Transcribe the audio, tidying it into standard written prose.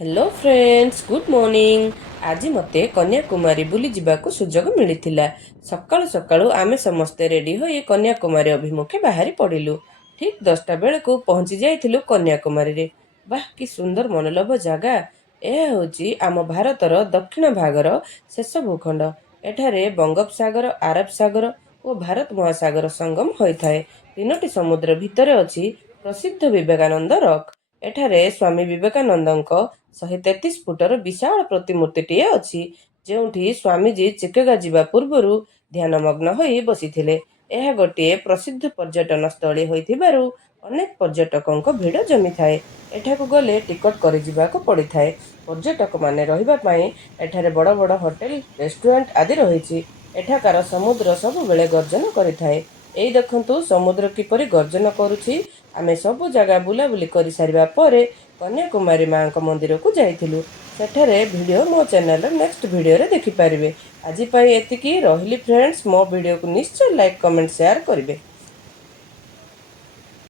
Hello friends good morning. आज मते कन्याकुमारी बुली जिबाकू सुजोग मिलिथिला। सकाळु सकाळु आमे समस्ते रेडी होई कन्याकुमारी अभिमुखे बाहरी पड़िलु। ठीक 10टा बेलकू पहुंची जाइथिलु कन्याकुमारी रे। वाह कि सुंदर मनोलोभ जगह। यह होची आम भारतर दक्षिण भागर शेष भूखंड। एठारे बंगोपसागर, आरब सागर और भारत महासागर संगम होइथाए। तीनोटी समुद्र भितरे अछि प्रसिद्ध विवेकानंद रॉक। एठारे स्वामी विवेकानंदଙ୍କ 133 फुटर विशाल प्रतिमूर्तिଟିଏ ଅଛି, ଯେଉଁଠି ସ୍ୱାମୀଜୀ ଚିକାଗୋ ଯିବା ପୂର୍ବରୁ ଧ୍ୟାନମଗ୍ନ ହୋଇ ବସିଥିଲେ। ଏହା ଗୋଟିଏ ପ୍ରସିଦ୍ଧ ପର୍ଯ୍ୟଟନ ସ୍ଥଳୀ ହୋଇଥିବାରୁ ଅନେକ ପର୍ଯ୍ୟଟକଙ୍କ ଭିଡ଼ ଜମିଥାଏ। ଏଠାକୁ ଗଲେ ଟିକଟ କରିଯିବାକୁ ପଡ଼ିଥାଏ। ପର୍ଯ୍ୟଟକମାନେ ରହିବା ପାଇଁ ଏଠାରେ ବଡ଼ ବଡ଼ ହୋଟେଲ, ରେଷ୍ଟୁରାଣ୍ଟ ଆଦି ରହିଛି। ଏଠାକାର ସମୁଦ୍ର ସବୁବେଳେ ଗର୍ଜନ କରିଥାଏ। ଏଇ ଦେଖନ୍ତୁ ସମୁଦ୍ର କିପରି ଗର୍ଜନ କରୁଛି। ଆମେ ସବୁ ଜାଗା ବୁଲାବୁଲି କରିସାରିବା ପରେ କନ୍ୟାକୁମାରୀ ମାଙ୍କ ମନ୍ଦିରକୁ ଯାଇଥିଲୁ। ସେଠାରେ ଭିଡ଼ିଓ ମୋ ଚ୍ୟାନେଲର ନେକ୍ସଟ ଭିଡ଼ିଓରେ ଦେଖିପାରିବେ। ଆଜି ପାଇଁ ଏତିକି। ରହିଲି ଫ୍ରେଣ୍ଡସ୍। ମୋ ଭିଡ଼ିଓକୁ ନିଶ୍ଚୟ ଲାଇକ୍, କମେଣ୍ଟ, ସେୟାର କରିବେ।